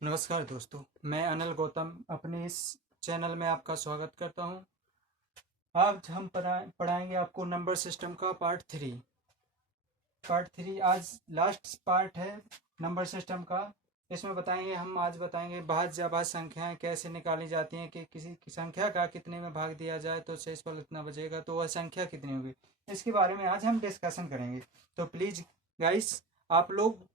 नमस्कार दोस्तों, मैं अनिल गौतम अपने इस चैनल में आपका स्वागत करता हूं। आज हम पढ़ाएंगे आपको नंबर सिस्टम का पार्ट थ्री आज लास्ट पार्ट है नंबर सिस्टम का। इसमें आज बताएंगे भाज्य अभाज्य संख्याएं कैसे निकाली जाती हैं कि किसी संख्या का कितने में भाग दिया जाए तो शेषफल इतना बचेगा, तो वह संख्या कितनी होगी, इसके बारे में आज हम डिस्कशन करेंगे। तो प्लीज़ गाइस, आप लोग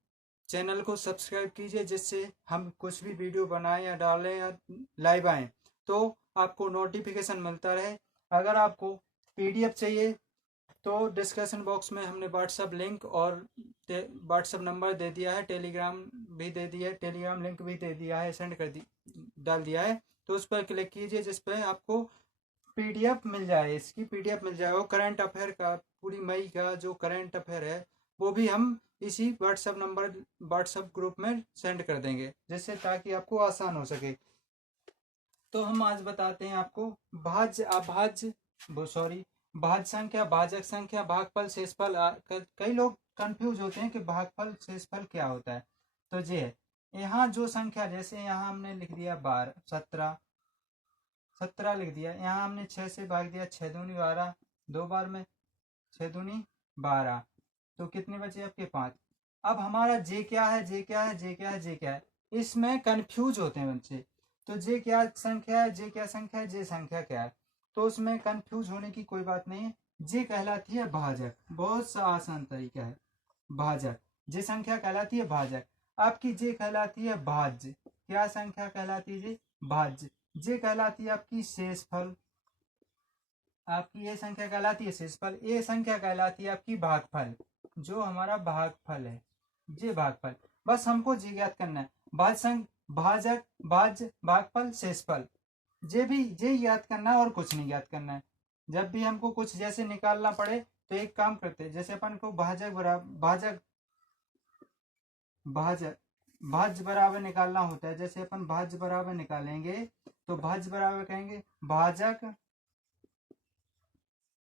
चैनल को सब्सक्राइब कीजिए, जिससे हम कुछ भी वीडियो बनाएं या डालें या लाइव आएँ तो आपको नोटिफिकेशन मिलता रहे। अगर आपको पीडीएफ चाहिए तो डिस्क्रिप्शन बॉक्स में हमने व्हाट्सअप लिंक और व्हाट्सअप नंबर दे दिया है, टेलीग्राम भी दे दिया है, टेलीग्राम लिंक भी दे दिया है, डाल दिया है। तो उस पर क्लिक कीजिए, जिस पर आपको पीडीएफ मिल जाए, इसकी पीडीएफ मिल जाए। वो करंट अफेयर का, पूरी मई का जो करंट अफेयर है वो भी हम इसी व्हाट्सएप ग्रुप में सेंड कर देंगे, जिससे ताकि आपको आसान हो सके। तो हम आज बताते हैं आपको भाज्य अभाज्य भाज्य संख्या, भाजक संख्या, भागफल, शेषफल। कई लोग कंफ्यूज होते हैं कि भागफल शेषफल क्या होता है। तो ये यहाँ जो संख्या, जैसे यहाँ हमने लिख दिया 12, 17 लिख दिया, यहाँ हमने 6 से भाग दिया, 6 दूनी 12, 2 बार में 6 दूनी 12, तो कितने बचे आपके 5। अब हमारा जे क्या है, जे क्या है, जे क्या है, जे क्या है, इसमें कंफ्यूज होते हैं बच्चे। तो जे क्या संख्या है, जे क्या संख्या है, जे संख्या क्या है, तो उसमें कंफ्यूज होने की कोई बात नहीं है। जे कहलाती है भाजक, बहुत सा आसान तरीका है। भाजक, जे संख्या कहलाती है भाजक। आपकी जे कहलाती है भाज्य। क्या संख्या कहलाती है जी? भाज्य। जे कहलाती है आपकी शेषफल। आपकी ये संख्या कहलाती है शेषफल। ये संख्या कहलाती है आपकी भागफल, जो हमारा भागफल है, जे भागफल। बस हमको जे ज्ञात करना है। भाजक, भाज्य, भागफल, शेषफल, जे ज्ञात करना है और कुछ नहीं ज्ञात करना है। जब भी हमको कुछ जैसे निकालना पड़े तो एक काम करते हैं, जैसे अपन को भाज्य बराबर निकालना होता है। जैसे अपन भाज्य बराबर निकालेंगे तो भाज्य बराबर कहेंगे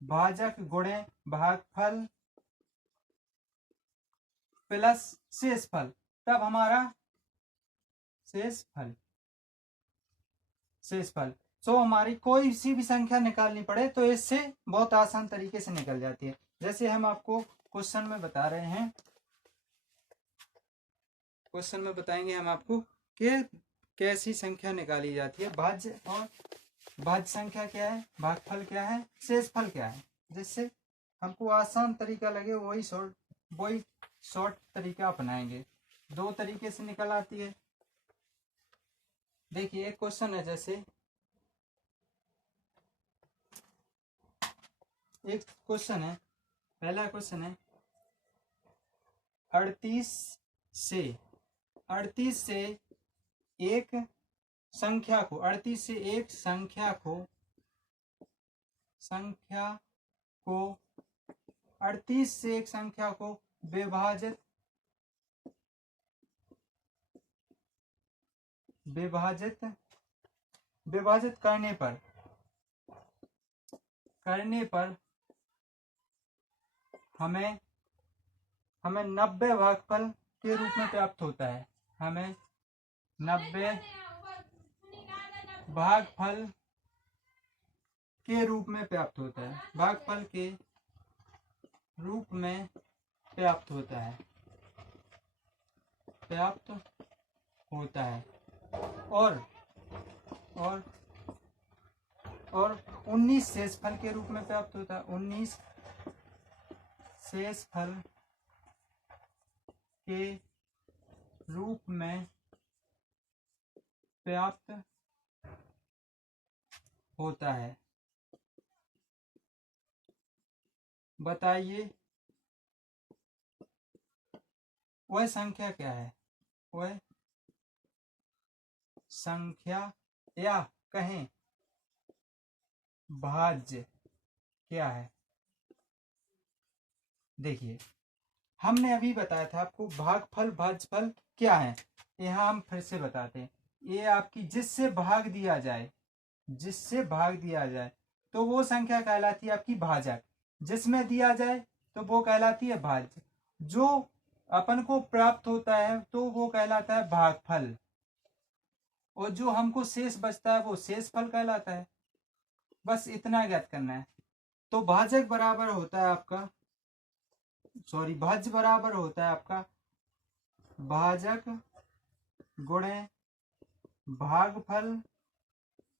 भाजक गुणे भागफल प्लस शेषफल, तब हमारा शेषफल सो हमारी कोई सी भी संख्या निकालनी पड़े तो इससे बहुत आसान तरीके से निकल जाती है। जैसे हम आपको क्वेश्चन में बता रहे हैं, क्वेश्चन में बताएंगे हम आपको कि कैसी संख्या निकाली जाती है। भाज्य संख्या क्या है, भागफल क्या है, शेषफल क्या है, जिससे हमको आसान तरीका लगे वही शॉर्ट तरीका अपनाएंगे। दो तरीके से निकल आती है। देखिए एक क्वेश्चन है, जैसे एक क्वेश्चन है, पहला क्वेश्चन है 38 से एक संख्या को 38 से एक संख्या को 38 से एक संख्या को विभाजित करने पर हमें 90 भागफल के रूप में प्राप्त होता है। हमें 90 भागफल के रूप में प्राप्त होता है, भागफल के रूप में प्राप्त होता है और 19 शेषफल के रूप में प्राप्त होता है। 19 शेषफल के रूप में प्राप्त होता है। बताइए वह संख्या क्या है, वह संख्या या कहें भाज्य क्या है। देखिए हमने अभी बताया था आपको भागफल भाज्यफल क्या है। यहाँ हम फिर से बताते हैं, ये आपकी जिससे भाग दिया जाए तो वो संख्या कहलाती है आपकी भाजक। जिसमें दिया जाए तो वो कहलाती है भाज्य। जो अपन को प्राप्त होता है तो वो कहलाता है भागफल। और जो हमको शेष बचता है वो शेष फल कहलाता है। बस इतना ज्ञात करना है। तो भाजक बराबर होता है आपका, सॉरी भाज्य बराबर होता है आपका भाजक गुणे भागफल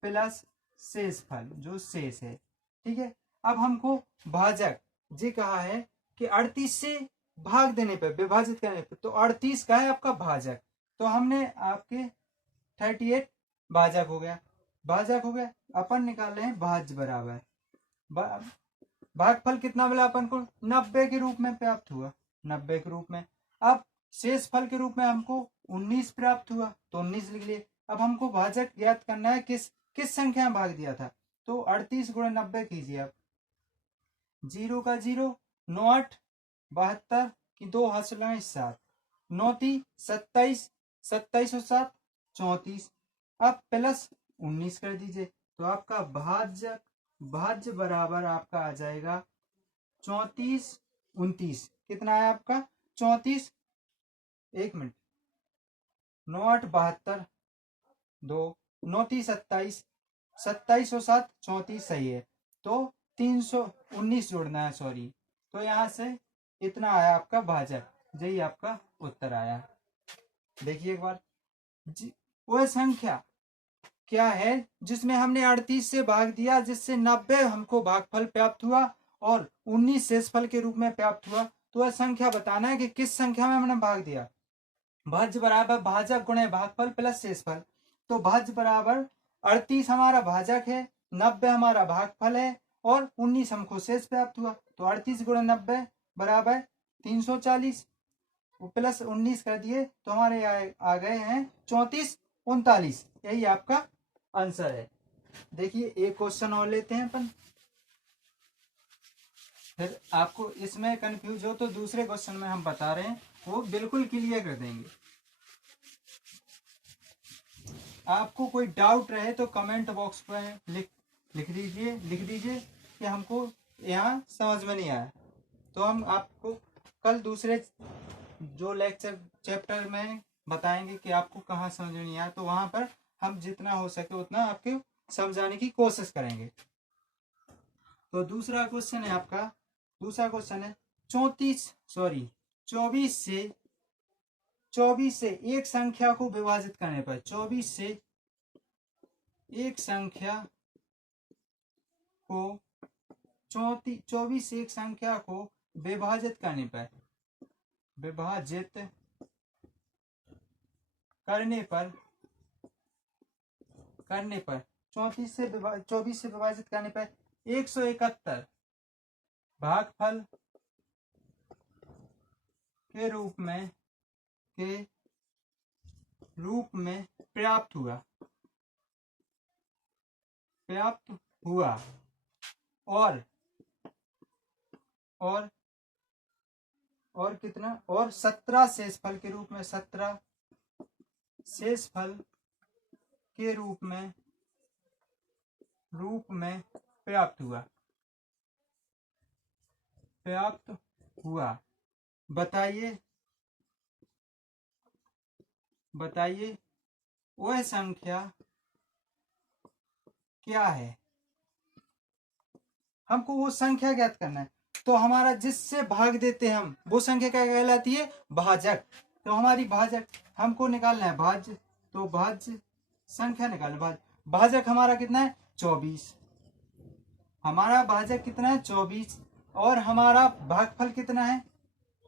प्लस शेष फल, जो शेष है। ठीक है, अब हमको भाजक जी कहा है कि 38 से भाग देने पर, विभाजित करने पर, तो 38 का है आपका भाजक। तो हमने आपके 38 भाजक हो गया, भाजक हो गया। अपन निकाल रहे हैं भाज्य बराबर भागफल कितना मिला अपन को, 90 के रूप में प्राप्त हुआ, 90 के रूप में। अब शेष फल के रूप में हमको 19 प्राप्त हुआ, तो 19 लिख लिए। अब हमको भाजक ज्ञात करना है किस संख्या में भाग दिया था, तो 38 गुणे 90 कीजिए आप। 0 का 0, 9 8 72 की 2 हाथ से लगाए 7, 9 3 27, 27 और 7 34। अब प्लस 19 कर दीजिए, तो आपका भाज्य बराबर आपका आ जाएगा 34 29। कितना है आपका 34, 1 मिनट, 9 8 72, 2 9 3 27, 27 और 7 34 सही है। तो 319 जोड़ना है, सॉरी। तो यहाँ से इतना आया आपका भाजक, यही आपका उत्तर आया। देखिए एक बार, वह संख्या क्या है जिसमें हमने 38 से भाग दिया, जिससे 90 हमको भागफल प्राप्त हुआ और 19 शेषफल के रूप में प्राप्त हुआ। तो वह संख्या बताना है कि किस संख्या में हमने भाग दिया। भाज्य बराबर भाजक गुणे भागफल प्लस शेषफल। तो भाज्य बराबर 38 हमारा भाजक है, 90 हमारा भागफल है और 19 हमको शेष प्राप्त हुआ। तो 38 गुणे 90 बराबर 340, प्लस 19 कर दिए तो हमारे आ गए हैं 34 39। यही आपका आंसर है। देखिए एक क्वेश्चन और लेते हैं अपन, फिर आपको इसमें कंफ्यूज हो तो दूसरे क्वेश्चन में हम बता रहे हैं वो बिल्कुल क्लियर कर देंगे। आपको कोई डाउट रहे तो कमेंट बॉक्स पर लिख दीजिए कि हमको यहाँ समझ में नहीं आया, तो हम आपको कल दूसरे जो लेक्चर चैप्टर में बताएंगे कि आपको कहाँ समझ में नहीं आया, तो वहां पर हम जितना हो सके उतना आपको समझाने की कोशिश करेंगे। तो दूसरा क्वेश्चन है आपका, दूसरा क्वेश्चन है 24 से एक संख्या को विभाजित करने पर, 24 से एक संख्या को 24 से एक संख्या को विभाजित करने पर, विभाजित करने पर 24 से विभाजित करने पर 171 भागफल के रूप में प्राप्त हुआ और कितना, और 17 शेषफल के रूप में, 17 शेषफल के रूप में प्राप्त हुआ। बताइए वह संख्या क्या है। हमको वो संख्या ज्ञात करना है, तो हमारा जिससे भाग देते हम वो संख्या क्या कहलाती है, भाजक। तो हमारी भाजक हमको निकालना है, भाज्य, तो भाज्य संख्या निकालना। भाजक हमारा कितना है 24, हमारा भाजक कितना है 24 और हमारा भागफल कितना है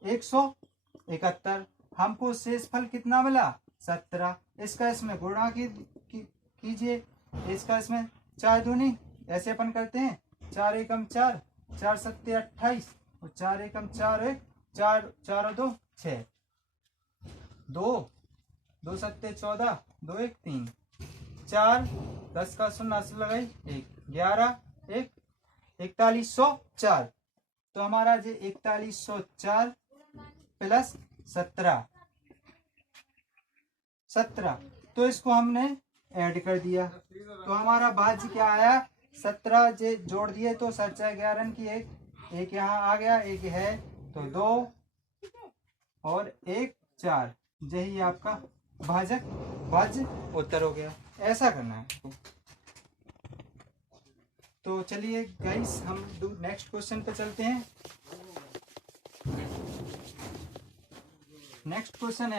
171। हमको शेषफल कितना मिला 17। इसका इसमें गुणा कीजिए, इसका इसमें 4 दूनी, ऐसे अपन करते हैं 4 एकम 4, 4 सत्ते 28 और 4 एकम 4 1, 4 और 2 6, 2 सत्ते 14, 2 1 3, 4 10 का शून्य लगाई 1, 11 1 4104। तो हमारा जो 4104 प्लस 17, तो इसको हमने ऐड कर दिया, तो हमारा भाज्य क्या आया 17 जे जोड़ दिए तो 7 11 की एक यहाँ आ गया, एक है तो 2 और 1 4, यही आपका भाजक भाज्य उत्तर हो गया। ऐसा करना है तो चलिए गाइस हम नेक्स्ट क्वेश्चन पे चलते हैं। नेक्स्ट क्वेश्चन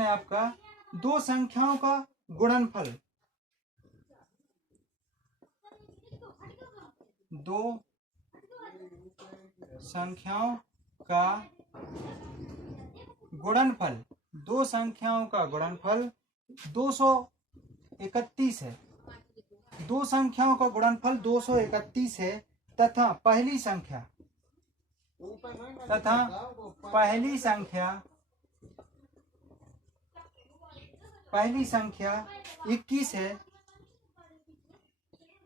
है आपका दो संख्याओं का गुणनफल। दो संख्याओं का गुणनफल 231 है। दो संख्याओं का गुणनफल 231 है तथा पहली संख्या 21 है।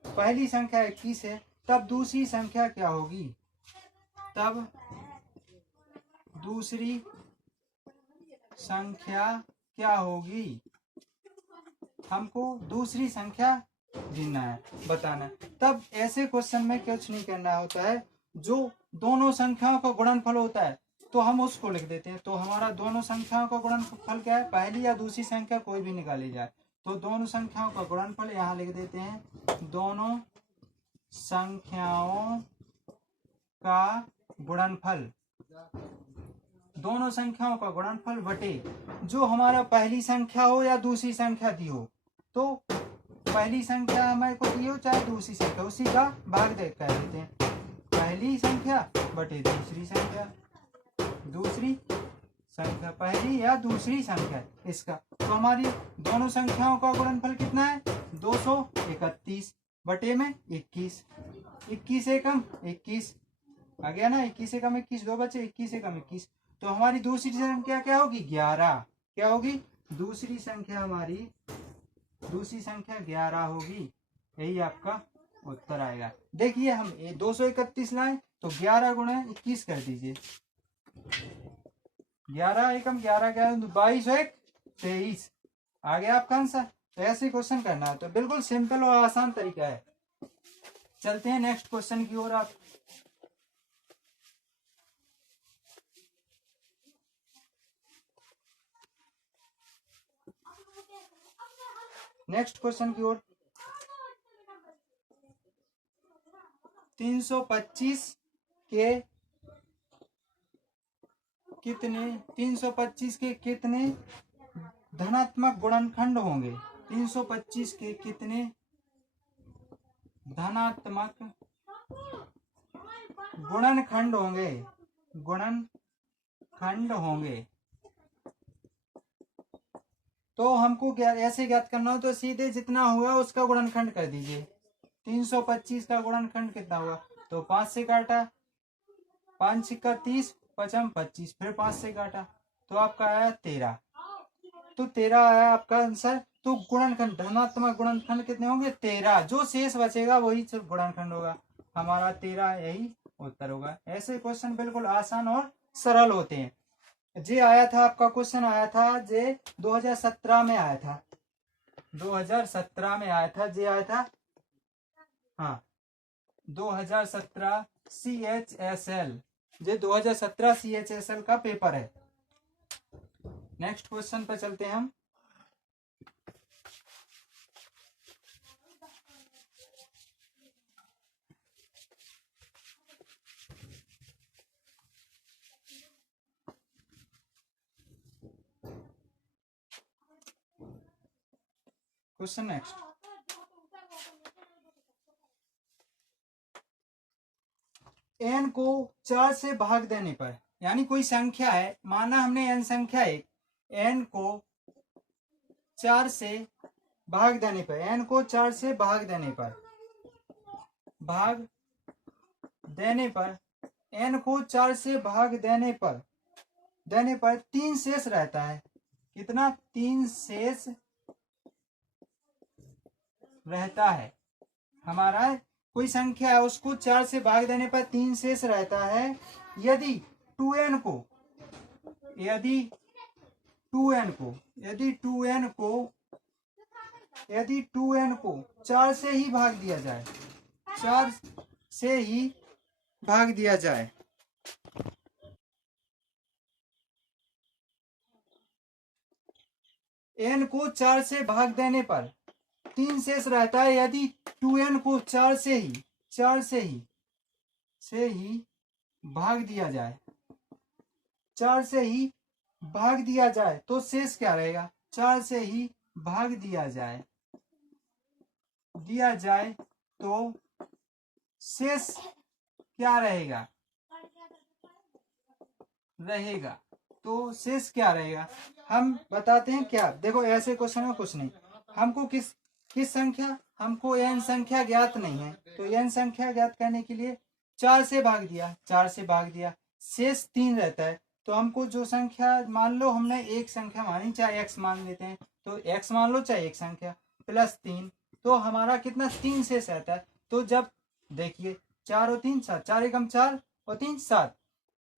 पहली संख्या 21 है तब दूसरी संख्या क्या होगी? तब दूसरी संख्या क्या होगी? हमको दूसरी संख्या गिनना है, बताना है। तब ऐसे क्वेश्चन में कुछ नहीं करना होता है, जो दोनों संख्याओं का गुणनफल होता है तो हम उसको लिख देते हैं। तो हमारा दोनों संख्याओं का गुणनफल क्या है? पहली या दूसरी संख्या कोई भी निकाली जाए। तो दोनों संख्याओं का गुणनफल यहाँ लिख देते हैं, दोनों संख्याओं का गुणनफल। दोनों संख्याओं का गुणनफल बटे जो हमारा पहली संख्या हो या दूसरी संख्या दी हो। तो पहली संख्या हमारे को दी हो चाहे दूसरी संख्या, उसी का भाग दे कर देते हैं। पहली संख्या बटे दूसरी संख्या, दूसरी संख्या पहली या दूसरी संख्या इसका। तो हमारी दोनों संख्याओं का गुणनफल कितना है? 231 बटे में 21। 21 एकम 21 आ गया ना, 21 एकम 21 दो बचे, 21 एकम 21। तो हमारी दूसरी संख्या क्या होगी? 11। क्या होगी? दूसरी संख्या 11 होगी। यही आपका उत्तर आएगा। देखिए हम 231 लाए तो 11 गुणा 21 कर दीजिए। 11 एकम 11 क्या है? 22 एक 23 आ गया आपका आंसर। तो ऐसे क्वेश्चन करना है, तो बिल्कुल सिंपल और आसान तरीका है। चलते हैं नेक्स्ट क्वेश्चन की ओर। आप नेक्स्ट क्वेश्चन की ओर। 325 के कितने धनात्मक गुणनखंड होंगे? 325 के कितने धनात्मक गुणनखंड होंगे? तो हमको ऐसे ज्ञात करना हो तो सीधे जितना हुआ उसका गुणनखंड कर दीजिए। 325 का गुणनखंड कितना हुआ? तो 5 से काटा, 5 सिक्का 30, पचम 25, फिर 5 से काटा तो आपका आया 13। तो 13 आया आपका आंसर। तो गुणनखंड धनात्मक गुणनखंड कितने होंगे? 13। जो शेष बचेगा वही गुणनखंड होगा। हमारा 13 यही उत्तर होगा। ऐसे क्वेश्चन बिल्कुल आसान और सरल होते हैं। जे आया था आपका क्वेश्चन आया था, जे 2017 में आया था। 2017 में आया था, जे आया था हाँ 2017 CHSL। जे 2017 CHSL का पेपर है। नेक्स्ट क्वेश्चन पे चलते हैं हम। Question next. n को 4 से भाग देने पर, यानी कोई संख्या है, माना हमने n संख्या है, n को 4 से भाग देने पर, n को 4 से भाग देने पर n को 4 से भाग देने पर 3 शेष रहता है। कितना? 3 शेष रहता है। हमारा कोई संख्या है, उसको 4 से भाग देने पर 3 शेष रहता है। यदि 2n को 4 से ही भाग दिया जाए, 4 से ही भाग दिया जाए। n को 4 से भाग देने पर 3 शेष रहता है। यदि 2n को 4 से ही भाग दिया जाए, 4 से ही भाग दिया जाए तो शेष क्या रहेगा? 4 से ही भाग दिया जाए तो शेष क्या रहेगा? तो शेष क्या रहेगा हम बताते हैं। क्या देखो, ऐसे क्वेश्चन में कुछ नहीं, हमको किस संख्या, हमको n संख्या ज्ञात नहीं है, तो n संख्या ज्ञात करने के लिए 4 से भाग दिया, शेष 3 रहता है। तो हमको जो संख्या, मान लो हमने एक संख्या मानी, चाहे x मान लेते हैं, तो x मान लो चाहे एक संख्या, प्लस 3, तो हमारा कितना? 3 शेष रहता है। तो जब देखिए 4 और 3 7, 4 एकम 4 और 3 7,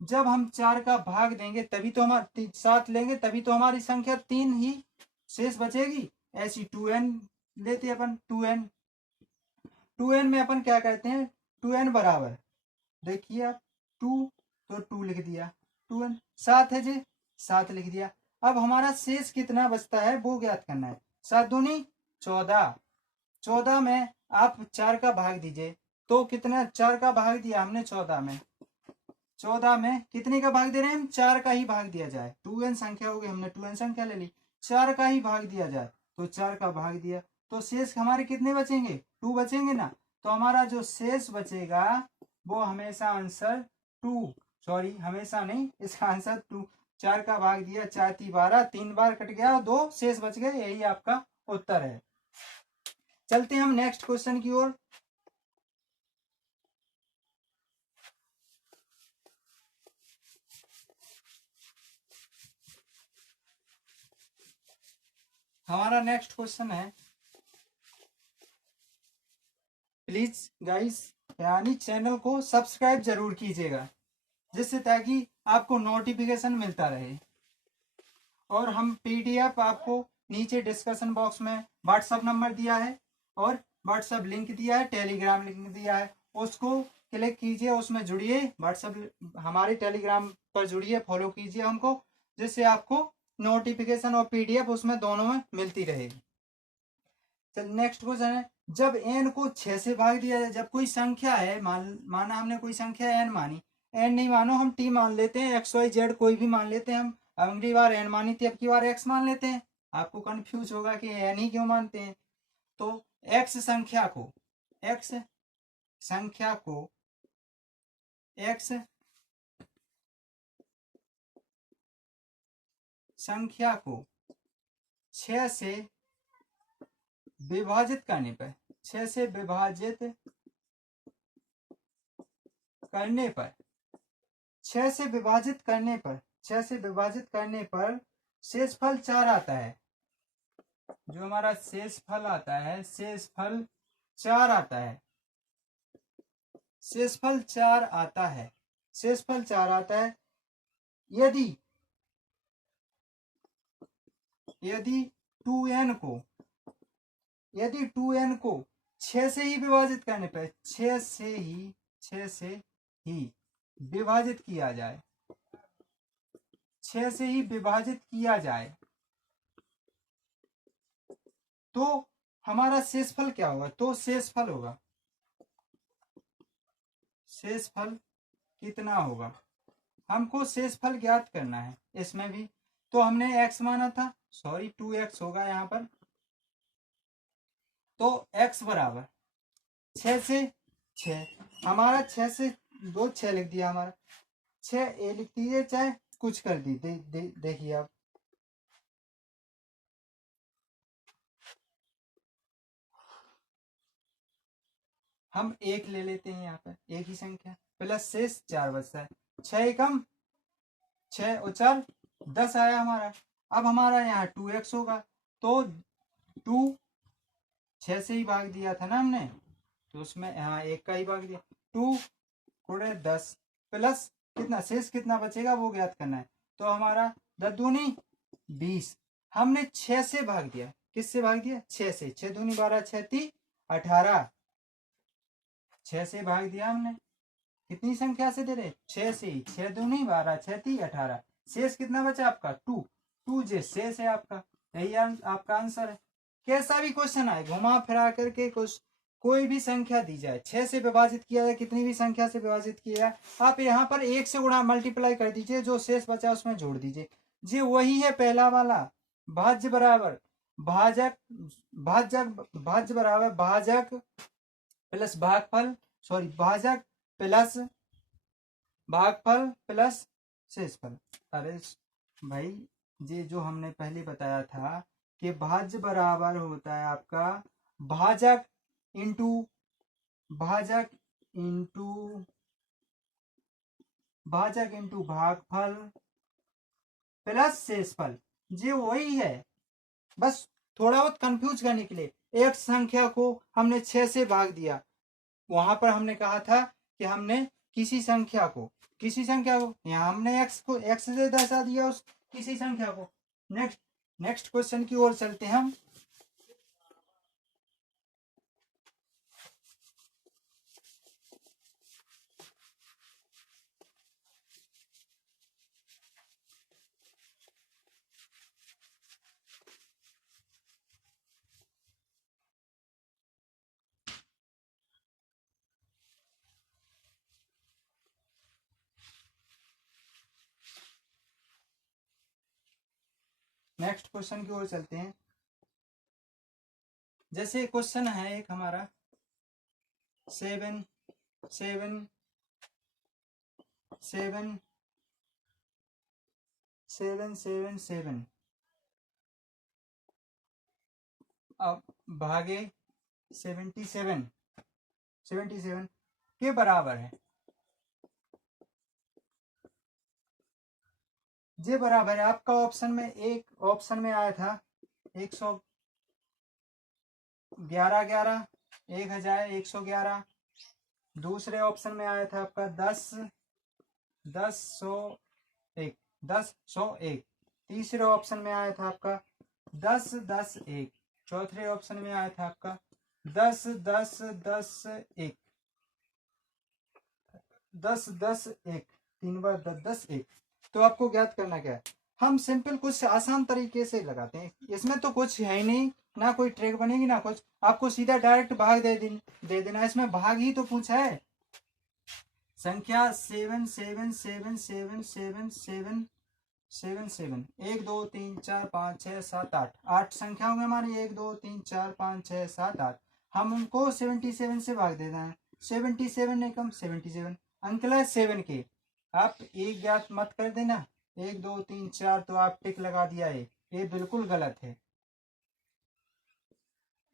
जब हम 4 का भाग देंगे तभी तो हमारा 7 लेंगे, तभी तो हमारी संख्या 3 ही शेष बचेगी। ऐसी 2n लेते अपन, 2n में अपन क्या कहते हैं? 2n बराबर, देखिए आप 2 तो 2 लिख दिया, 2n 7 है जी, 7 लिख दिया। अब हमारा शेष कितना बचता है वो ज्ञात करना है। 7 दूनी 14, 14 में आप 4 का भाग दीजिए तो कितना? 4 का भाग दिया हमने 14 में, 14 में कितने का भाग दे रहे हैं हम? 4 का ही भाग दिया जाए। 2n संख्या हो गई, हमने 2n संख्या ले ली, 4 का ही भाग दिया जाए, तो 4 का भाग दिया तो शेष हमारे कितने बचेंगे? 2 बचेंगे ना। तो हमारा जो शेष बचेगा वो हमेशा आंसर 2, सॉरी हमेशा नहीं, इसका आंसर 2। 4 का भाग दिया, 4 × 12, 3 बार कट गया और 2 शेष बच गए, यही आपका उत्तर है। चलते हैं हम नेक्स्ट क्वेश्चन की ओर। हमारा नेक्स्ट क्वेश्चन है, प्लीज गाइस यानी चैनल को सब्सक्राइब जरूर कीजिएगा, जिससे ताकि आपको नोटिफिकेशन मिलता रहे। और हम पीडीएफ आपको नीचे डिस्कशन बॉक्स में व्हाट्सएप नंबर दिया है और व्हाट्सएप लिंक दिया है, टेलीग्राम लिंक दिया है, उसको क्लिक कीजिए, उसमें जुड़िए, व्हाट्सएप हमारे टेलीग्राम पर जुड़िए, फॉलो कीजिए हमको, जिससे आपको नोटिफिकेशन और पीडीएफ उसमें दोनों में मिलती रहेगी। चल नेक्स्ट क्वेश्चन है, जब n को 6 से भाग दिया जाए, जब कोई संख्या है, माना हमने कोई संख्या n मानी, n नहीं मानो हम t मान लेते हैं, xyz कोई भी मान लेते हैं हम। अगली बार n मानी थी, अब की बार x मान लेते हैं। आपको कंफ्यूज होगा कि n ही क्यों मानते हैं। तो x संख्या को x 6 से विभाजित करने पर 6 से विभाजित करने पर 6 से विभाजित करने पर 6 से विभाजित करने पर शेषफल 4 आता है। जो हमारा शेषफल आता है, शेषफल 4 आता है, शेषफल 4 आता है, शेषफल 4 आता है। यदि 2n को 6 से ही विभाजित करने पर 6 से ही विभाजित किया जाए, 6 से ही विभाजित किया जाए तो हमारा शेषफल क्या होगा? तो शेषफल होगा, शेषफल कितना होगा? हमको शेषफल ज्ञात करना है। इसमें भी तो हमने x माना था, सॉरी 2x होगा यहाँ पर। तो x बराबर 6 से 6, हमारा 6 से 2 6 लिख दिया, हमारा 6 a लिख दीजिए, चाहे कुछ कर दी, देखिए आप। हम 1 ले लेते हैं यहाँ पर, एक ही संख्या, प्लस शेष 4 बचता है। 6 एकम 6 और 4 10 आया हमारा। अब हमारा यहाँ 2x होगा, तो 2 6 से ही भाग दिया था ना हमने, तो उसमें यहाँ 1 का ही भाग दिया। 2 गुणे 10 प्लस कितना शेष कितना बचेगा वो ज्ञात करना है। तो हमारा 10 दूनी 20, हमने 6 से भाग दिया, किससे भाग दिया? 6 से। 6 दूनी 12, 6 × 3 = 18, 6 से भाग दिया हमने, कितनी संख्या से दे रहे, 6 से, 6 दूनी 12, 6 3 18, शेष कितना बचा आपका 2, 2 जे शेष है आपका, यही आपका आंसर है। कैसा भी क्वेश्चन आए घुमा फिरा करके कुछ कोई भी संख्या दी जाए, 6 से विभाजित किया जाए, कितनी भी संख्या से विभाजित किया जाए, आप यहाँ पर 1 से गुणा मल्टीप्लाई कर दीजिए, जो शेष बचा उसमें जोड़ दीजिए, जी वही है पहला वाला। भाज्य बराबर भाजक, भाज्य बराबर भाजक प्लस भागफल, सॉरी भाजक प्लस भागफल प्लस शेषफल। अरे भाई ये जो हमने पहले बताया था कि भाज्य बराबर होता है आपका भाजक इंटू भागफल प्लस शेषफल, ये वही है, बस थोड़ा बहुत कंफ्यूज करने के लिए एक संख्या को हमने 6 से भाग दिया, वहां पर हमने कहा था कि हमने किसी संख्या को यहाँ हमने x से दर्शा दिया उस किसी संख्या को। नेक्स्ट क्वेश्चन की ओर चलते हैं हम। नेक्स्ट क्वेश्चन की ओर चलते हैं। जैसे क्वेश्चन है एक हमारा 7 7 7 7 7 7 अब भागे 77 के बराबर है, जे बराबर है आपका ऑप्शन में, एक ऑप्शन में आया था 111 11 1111, दूसरे ऑप्शन में आया था आपका 10 10 100 10 101, तीसरे ऑप्शन में आया था आपका 10 10 1, चौथे ऑप्शन में आया था आपका 10 10 10 1, 10 10 1, 3 बार 10 10 1। तो आपको ज्ञात करना क्या है, हम सिंपल कुछ आसान तरीके से लगाते हैं, इसमें तो कुछ है ही नहीं, ना कोई ट्रिक बनेगी ना कुछ, आपको सीधा डायरेक्ट भाग दे देना, इसमें भाग ही तो पूछा है। संख्या 7 7 7 7 7 7 7 7 1 2 3 4 5 6 7 8, 8 संख्या होंगे हमारी, 1 2 3 4 5 6 7 8, हम उनको 77 से भाग देना है, 77 एकम 77, अंकल 7 के, आप एक ज्ञात मत कर देना, 1 2 3 4 तो आप टिक लगा दिया है, ये बिल्कुल गलत है।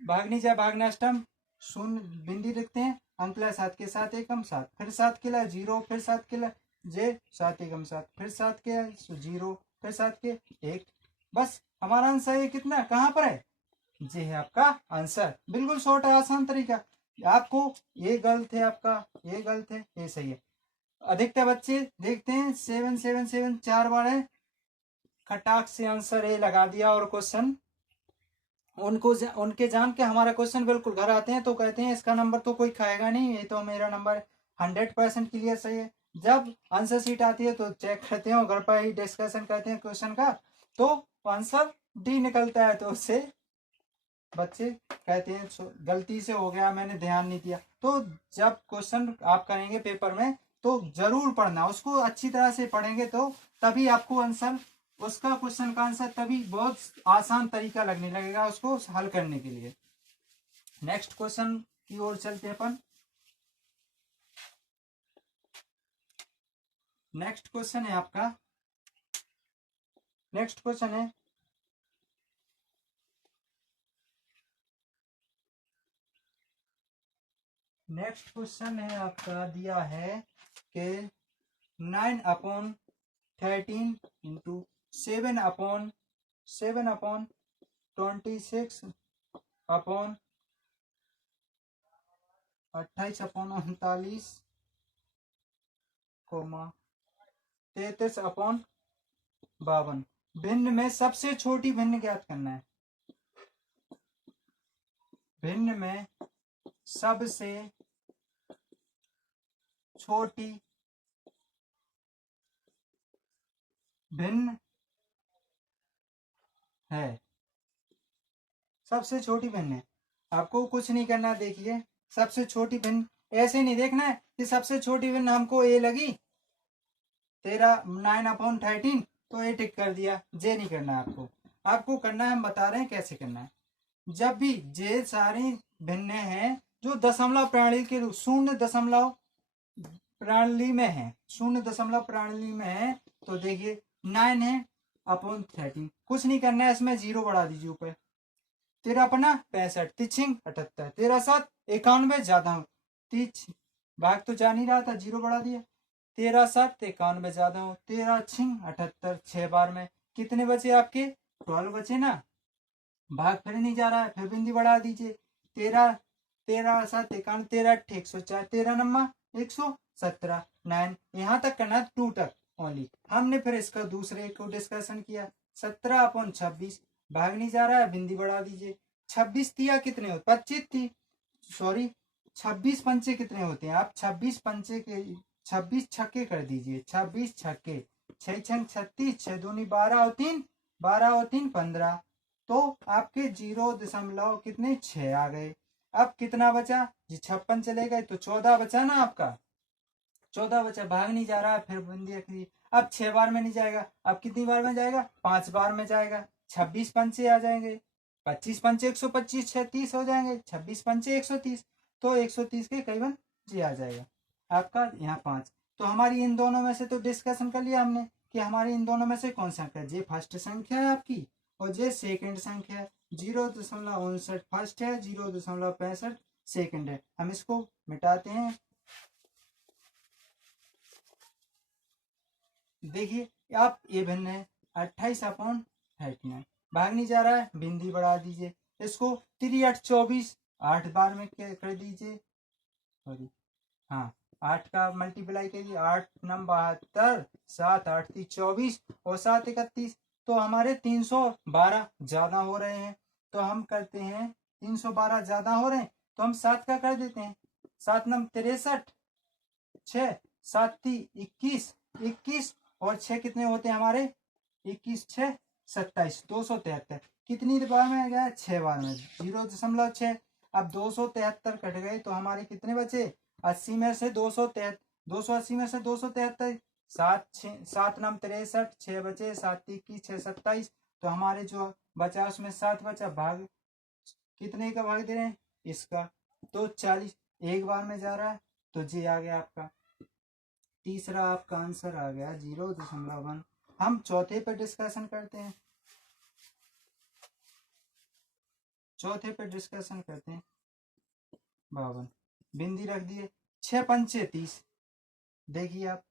भागनी जा भागना स्टम्प शून्य बिंदी लिखते हैं, अंकला 7 के 7 एकम 7, फिर 7 के ला 0, फिर 7 के ला जे 7 एकम 7, फिर 7 के 0, फिर 7 के 1, बस हमारा आंसर ये कितना कहाँ पर है, जे है आपका आंसर, बिल्कुल शॉर्ट है, आसान तरीका। आपको ये गलत है, आपका ये गलत है, ये सही है। अधिकतर बच्चे देखते हैं 7 7 7 4 बार है, खटाक से आंसर ए लगा दिया, और क्वेश्चन उनके जान के हमारा क्वेश्चन बिल्कुल घर आते हैं तो कहते हैं इसका नंबर तो कोई खाएगा नहीं, ये तो मेरा नंबर 100% क्लियर सही है। जब आंसर शीट आती है तो चेक करते हैं और घर पर ही डिस्कशन करते हैं क्वेश्चन का, तो आंसर डी निकलता है, तो उससे बच्चे कहते हैं गलती से हो गया, मैंने ध्यान नहीं दिया। तो जब क्वेश्चन आप करेंगे पेपर में तो जरूर पढ़ना, उसको अच्छी तरह से पढ़ेंगे तो तभी आपको आंसर, उसका क्वेश्चन का आंसर तभी बहुत आसान तरीका लगने लगेगा उसको हल करने के लिए। नेक्स्ट क्वेश्चन की ओर चलते हैं अपन। नेक्स्ट क्वेश्चन है आपका, नेक्स्ट क्वेश्चन है आपका दिया है कि 9/13 इंटू 7/26/28/39 33/52 भिन्न में सबसे छोटी भिन्न ज्ञात करना है, भिन्न में सबसे छोटी भिन्न है, सबसे छोटी भिन्न है। आपको कुछ नहीं करना, देखिए सबसे छोटी भिन्न ऐसे नहीं देखना है कि सबसे छोटी भिन्न हमको ए लगी 9/13 तो ए टिक कर दिया, जे नहीं करना आपको। आपको करना है, हम बता रहे हैं कैसे करना है। जब भी जे सारी भिन्न हैं जो दशमलव प्रणाली के रूप, शून्य दशमलव प्रणाली में है, शून्य दशमलव प्रणाली में है, तो देखिए 9/13 कुछ नहीं करना है, इसमें 0 बढ़ा दीजिए ऊपर। 13×5 65, 3×6 78, 13×7 91 ज्यादा, 30 भाग तो जा नहीं रहा था, 0 बढ़ा दिया। 13×7 91 ज्यादा हो, 13×6 78, 6 बार में कितने बचे आपके 12 बचे ना, भाग फिर नहीं जा रहा है, फिर बिंदी बढ़ा दीजिए। 13×7 91, 13×8 104, 13×9 117, 9 यहाँ तक करना, 2 तक ओनली। हमने फिर इसका दूसरे को डिस्कशन किया, 17/26 भाग नहीं जा रहा है, बिंदी बढ़ा दीजिए। 26 तिया कितने होते, 25 थी, सॉरी 26 पंचे कितने होते हैं, आप 26 पंचे के 26 छक्के कर दीजिए, 26 छक्के, 6 छंग 36, 6 दूनी 12 और 3 12 और 3 15, तो आपके 0 कितने 6 आ गए। अब कितना बचा जी, 56 चले गए तो 14 बचा ना आपका, 14 बचा, भाग नहीं जा रहा है, फिर बिंदी रख दी। अब 6 बार में नहीं जाएगा, अब कितनी बार में जाएगा, 5 बार में जाएगा। 26 पंचे आ जाएंगे, 25 पंचे 125, 6 30 हो जाएंगे, 26 पंचे 130, तो 130 के करीबन जी आ जाएगा आपका यहाँ 5। तो हमारी इन दोनों में से तो डिस्कशन कर लिया हमने कि हमारी इन दोनों में से कौन सा संख्या, जे फर्स्ट संख्या है आपकी और जे सेकंड संख्या है। 0.59 फर्स्ट है, 0.65 सेकंड है। हम इसको मिटाते हैं, देखिए आप ये भिन्न है 28/39, भाग नहीं जा रहा है, बिंदी बढ़ा दीजिए। इसको 3×8 = 24, 8 बार में कर दीजिए, सॉरी हाँ 8 का मल्टीप्लाई करिए, 8×9 = 72, 7×8 = 24 और 7×31, तो हमारे 312 ज्यादा हो रहे हैं। तो हम करते हैं 312 ज्यादा हो रहे हैं तो हम 7 का कर देते हैं, 7×9 = 63, 6 7 × 21, 21 और 6 कितने होते हैं हमारे, 21 6 27, 273 कितनी बार में गया, 6 बार में, 0.6। अब 273 कट गए तो हमारे कितने बचे, 80 में से 273, 280 में से 273, 7×9 = 63, 6 बचे, 7 × 21 6 27, तो हमारे जो बचा उसमें 7 बचा, भाग कितने का भाग दे रहे हैं इसका, तो 40 एक बार में जा रहा है, तो जी आ गया आपका तीसरा आपका आंसर आ गया 0.1। हम चौथे पर डिस्कशन करते हैं, चौथे पे डिस्कशन करते हैं। 52 बिंदी रख दिए, 6 पंचे 30, देखिए आप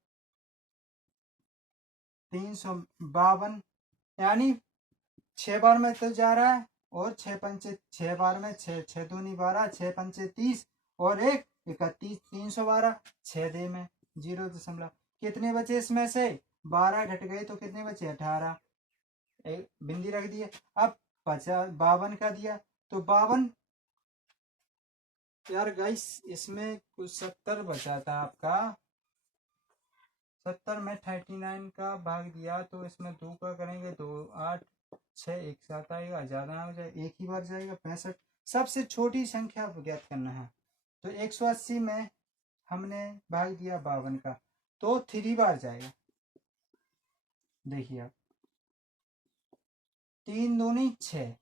352 यानी 6 बार में तो जा रहा है, और 6 पंचे 6 बार में, 6 6 दूनी 12, 6 पंचे 30 और 1 31, 312, 6 दे में 0 दशमलव कितने बचे, इसमें से 12 घट गए तो कितने बचे 18, एक बिंदी रख दिए। अब 52 का दिया तो 52, यार गाइस इसमें कुछ 70 बचा था आपका, 70 में 39 का भाग दिया तो इसमें 2 का करेंगे, 2 8 6 एक साथ आएगा, ज्यादा हो जाए एक ही बार जाएगा 65। सबसे छोटी संख्या ज्ञात करना है, तो 180 में हमने भाग दिया 52 का, तो 3 बार जाएगा। देखिए आप 3 दूनी 6,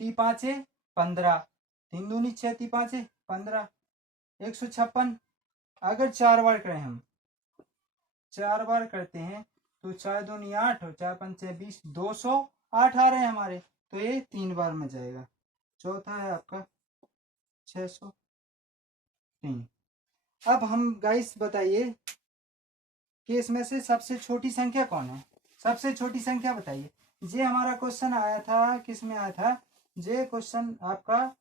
3 5 15, 3 दूनी 6, 3 5 15, 156। अगर 4 बार करें, हम 4 बार करते हैं तो 4 दूनी 8 और 4 पंचे 20, 208 आ रहे हैं हमारे, तो ये 3 बार में जाएगा। चौथा है आपका 603। अब हम गाइस बताइए कि इसमें से सबसे छोटी संख्या कौन है, सबसे छोटी संख्या बताइए। ये हमारा क्वेश्चन आया था, किस में आया था, ये क्वेश्चन आपका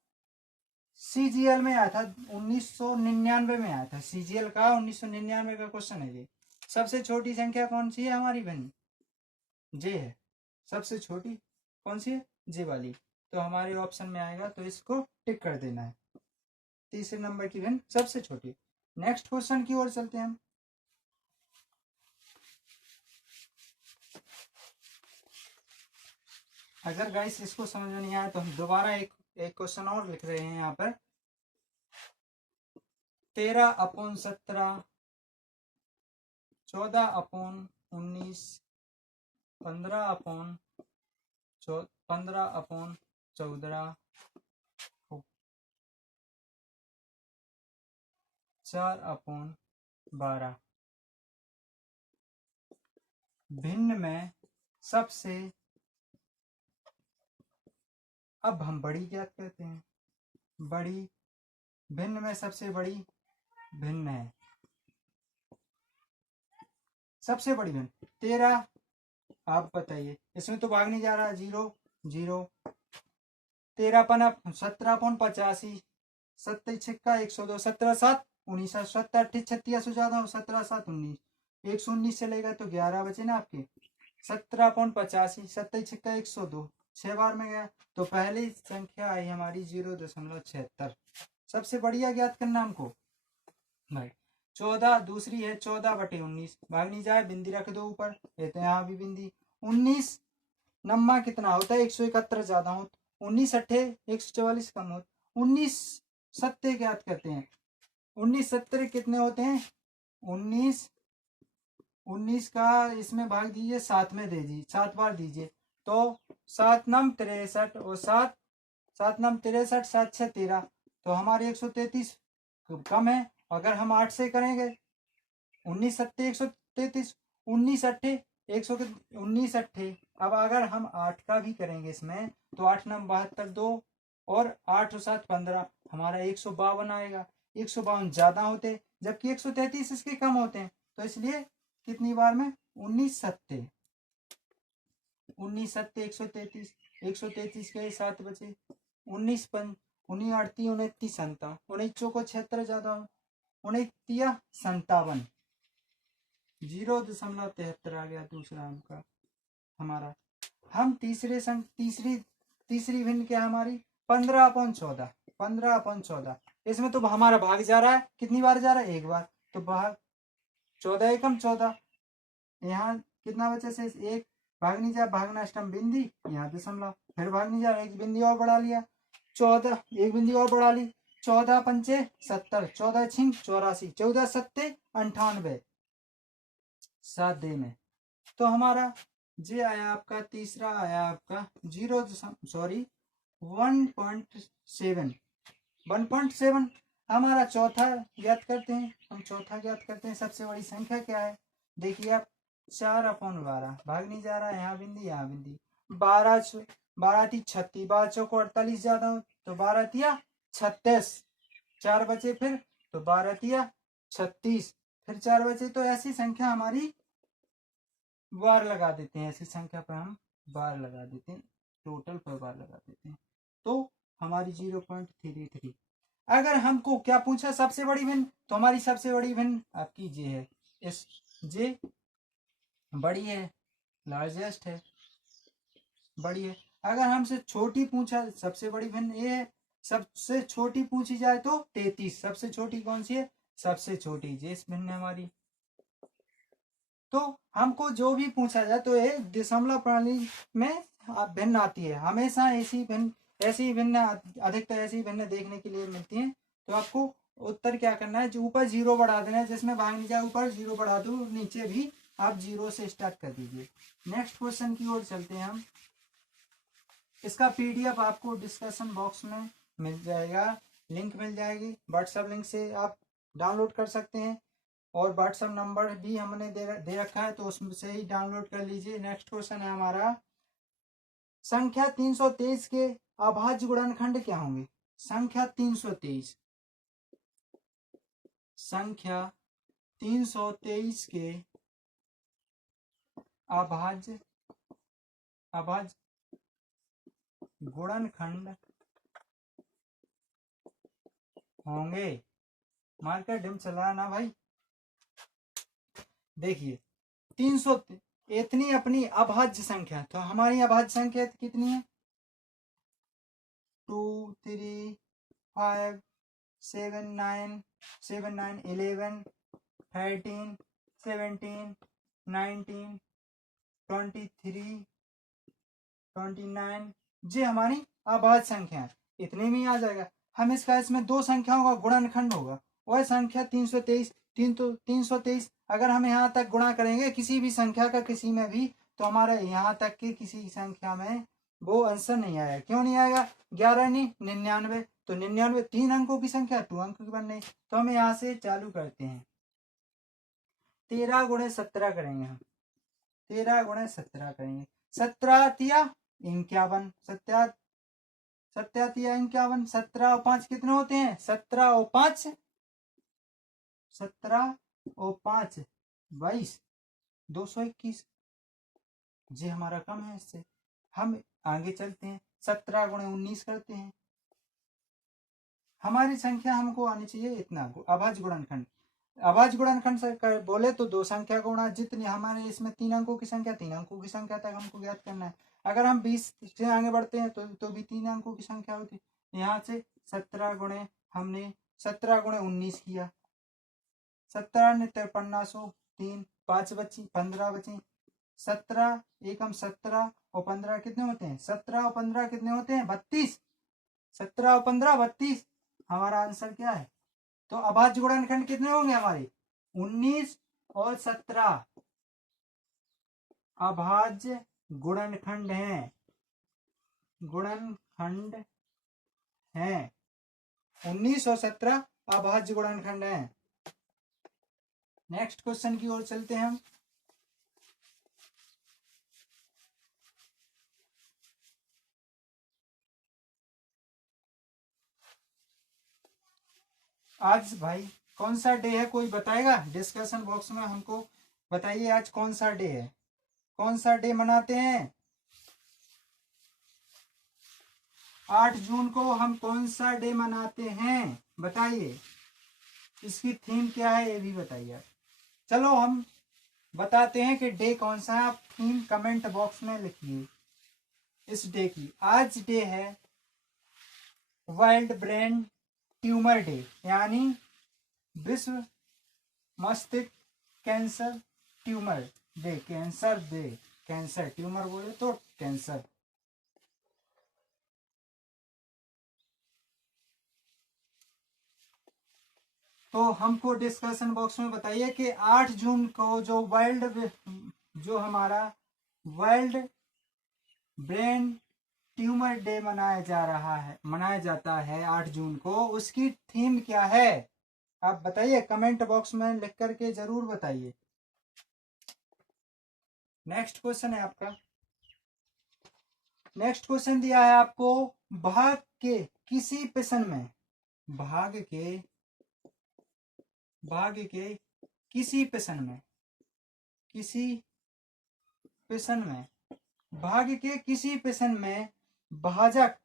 सीजीएल में आया था, 1999 में आया था, सीजीएल का 1999 का क्वेश्चन है ये। सबसे छोटी संख्या कौन सी है हमारी बहन, जे है सबसे छोटी, कौन सी है, जे वाली, तो हमारे ऑप्शन में आएगा, तो इसको टिक कर देना है, तीसरे नंबर की बहन सबसे छोटी। नेक्स्ट क्वेश्चन की ओर चलते हैं हम। अगर गाइस इसको समझ में नहीं आया तो हम दोबारा एक क्वेश्चन और लिख रहे हैं यहाँ पर। 13/17, 14/19, 15/14, 4/12 भिन्न में सबसे, अब हम बड़ी ज्ञात करते हैं। बड़ी, भिन्न में सबसे बड़ी भिन्न है, सबसे बड़ी भिन्न 13। आप बताइए, इसमें तो भाग नहीं जा रहा, 0 0। 13/17, 27 छिक्का 102, 17/7 19, 17 36 हो जाता हूँ, 17/7 19, 119 से लेगा तो 11 बचे ना आपके। 17/85, 27 छिक्का 102, 6 बार में गया तो पहली संख्या आई हमारी 0.76। सबसे बढ़िया ज्ञात करना हमको भाई। 14 दूसरी है, 14/19, भाग नहीं जाए, बिंदी रख दो ऊपर, तो यहाँ भी बिंदी। 19 नम्मा कितना होता है, 171 ज्यादा हो, 19 अट्ठे 144 कम हो, 19 सत्ते ज्ञात करते हैं। 19 सत्ते कितने होते हैं, 19 का इसमें भाग दीजिए, 7 में दे दीजिए, 7 बार दीजिए तो 7 नम 63 और 7 नम 63, 7 6 13, तो हमारे 133 कम है। अगर हम 8 से करेंगे, 19 सत्ते 133, 19 अट्ठे 19 अट्ठे। अब अगर हम 8 का भी करेंगे इसमें तो 8 नम 72 2 और 8 और 7 15, हमारा 152 आएगा। 152 ज्यादा होते जबकि 133 इसके कम होते हैं, तो इसलिए कितनी बार में 19 सत्ते 133, 133 के 7 बचे, 19 पंच 19 अड़ती 29 संता, 19 चौको 76 ज्यादा हो, 19 तिया 57, 0.73 आ गया दूसरा अंक हमारा। हम तीसरी भिन्न क्या हमारी 15/14, 15/14। इसमें तो हमारा भाग जा रहा है, कितनी बार जा रहा है, एक बार, तो भाग 14 एकम 14, यहाँ कितना बचे से एक, भाग नहीं जा, भागना अष्टम बिंदी, यहाँ दशमलव, फिर भाग नहीं जा, एक बिंदी और बढ़ा लिया, 14 एक बिंदी और बढ़ा ली, 14 पंचे 70, 14 छिंग 84, 14 सत्ते 98, 7 दे में। तो हमारा जे आया आपका, तीसरा आया आपका 1.7। हमारा चौथा ज्ञात करते हैं, हम चौथा ज्ञात करते हैं। सबसे बड़ी संख्या क्या है, देखिए आप, 4/12, भाग नहीं जा रहा है, यहाँ बिंदी यहाँ बिंदी, 12 थी 36, 12 चौको 48 ज्यादा हो, तो 12 तिया 36, 4 बचे फिर, तो 12 तिया 36, फिर 4 बचे, तो ऐसी संख्या हमारी बार लगा देते हैं, ऐसी संख्या पर हम बार लगा देते हैं, टोटल पर बार लगा देते हैं, तो हमारी 0.33। अगर हमको क्या पूछा सबसे बड़ी भिन्न, तो हमारी सबसे बड़ी भिन्न आपकी जे है, इस जे बड़ी है, लार्जेस्ट है, बड़ी है। अगर हमसे छोटी पूछा, सबसे बड़ी भिन्न ये है, सबसे छोटी पूछी जाए तो 33, सबसे छोटी कौन सी है, सबसे छोटी जे भिन्न है हमारी। तो हमको जो भी पूछा जाए तो ये दशमलव प्रणाली में भिन्न आती है, हमेशा ऐसी भिन्न अधिकतर ऐसी भिन्न देखने के लिए मिलती है। तो आपको उत्तर क्या करना है, जो ऊपर 0 बढ़ा देना है, जिसमें भाग नहीं जाए ऊपर 0 बढ़ा दो, नीचे भी आप 0 से स्टार्ट कर दीजिए। नेक्स्ट क्वेश्चन की ओर चलते हैं हम। इसका पीडीएफ आपको डिस्कशन बॉक्स में मिल जाएगा, लिंक मिल जाएगी, व्हाट्सएप लिंक से आप डाउनलोड कर सकते हैं, और व्हाट्सएप नंबर भी हमने दे रखा है, तो उससे ही डाउनलोड कर लीजिए। नेक्स्ट क्वेश्चन है हमारा, संख्या 323 के अभाज्य गुणनखंड क्या होंगे। संख्या 323, संख्या 323 के अभाज्य गुणनखंड होंगे। मार्कर डिम चला ना भाई। देखिए 300 इतनी अपनी अभाज्य संख्या, तो हमारी अभाज्य संख्या कितनी है, 2 3 5 7 9 11 13 17 19 23 29 जी हमारी अभाज्य संख्या है, इतने में ही आ जाएगा। हम इसमें दो संख्याओं का गुणनखंड होगा, वह संख्या 323। 323 अगर हम यहाँ तक गुणा करेंगे किसी भी संख्या का किसी में भी, तो हमारा यहाँ तक की किसी संख्या में वो आंसर नहीं आएगा। क्यों नहीं आएगा? 11 नहीं 99, तो 99 3 अंकों की संख्या 2 अंकों की बन रही। तो हम यहाँ से चालू करते हैं, 13 गुणे 17 करेंगे हम, 13 गुणे 17 करेंगे। 17 तिया 51, 17 तिया 51, 17 और 5 कितने होते हैं? 17 और 5 22, 221 जी हमारा कम है इससे। हम आगे चलते हैं, 17 गुणे 19 करते हैं। हमारी संख्या हमको आनी चाहिए इतना, अभाज्य गुणनखंड। अभाज्य गुणनखंड से बोले तो दो संख्या को गुणा, जितनी हमारे इसमें 3 अंकों की संख्या, 3 अंकों की संख्या तक हमको ज्ञात करना है। अगर हम 20 से आगे बढ़ते हैं तो भी 3 अंकों की संख्या होती है। यहाँ से 17 गुणे हमने 17 गुणे 19 किया, 17 ने 53, 3 5 बची, 15 बची। 17 एकम 17 और 15 कितने होते हैं? 17 और 15 कितने होते हैं? 32। 17 और 15 32। हमारा आंसर क्या है? तो अभाज्य गुणनखंड कितने होंगे हमारे? 19 और 17 अभाज्य गुणनखंड हैं, गुणनखंड हैं। 19 और 17 अभाज्य गुणनखंड हैं। नेक्स्ट क्वेश्चन की ओर चलते हैं हम। आज भाई कौन सा डे है, कोई बताएगा? डिस्कशन बॉक्स में हमको बताइए आज कौन सा डे है, कौन सा डे मनाते हैं? 8 जून को हम कौन सा डे मनाते हैं बताइए। इसकी थीम क्या है ये भी बताइए। चलो हम बताते हैं कि डे कौन सा है, आप थीम कमेंट बॉक्स में लिखिए इस डे की। आज डे है वर्ल्ड ब्रेन ट्यूमर डे, यानी विश्व मस्तिष्क cancer tumour day, cancer day, cancer tumour बोले तो कैंसर। तो हमको डिस्कशन बॉक्स में बताइए कि 8 जून को जो हमारा वर्ल्ड ब्रेन ट्यूमर डे मनाया जाता है 8 जून को, उसकी थीम क्या है? आप बताइए, कमेंट बॉक्स में लिख करके जरूर बताइए। नेक्स्ट क्वेश्चन है आपका, नेक्स्ट क्वेश्चन दिया है आपको, भाग के किसी प्रश्न में, भाग के किसी प्रश्न में, किसी प्रश्न में, भाग के किसी प्रश्न में भाजक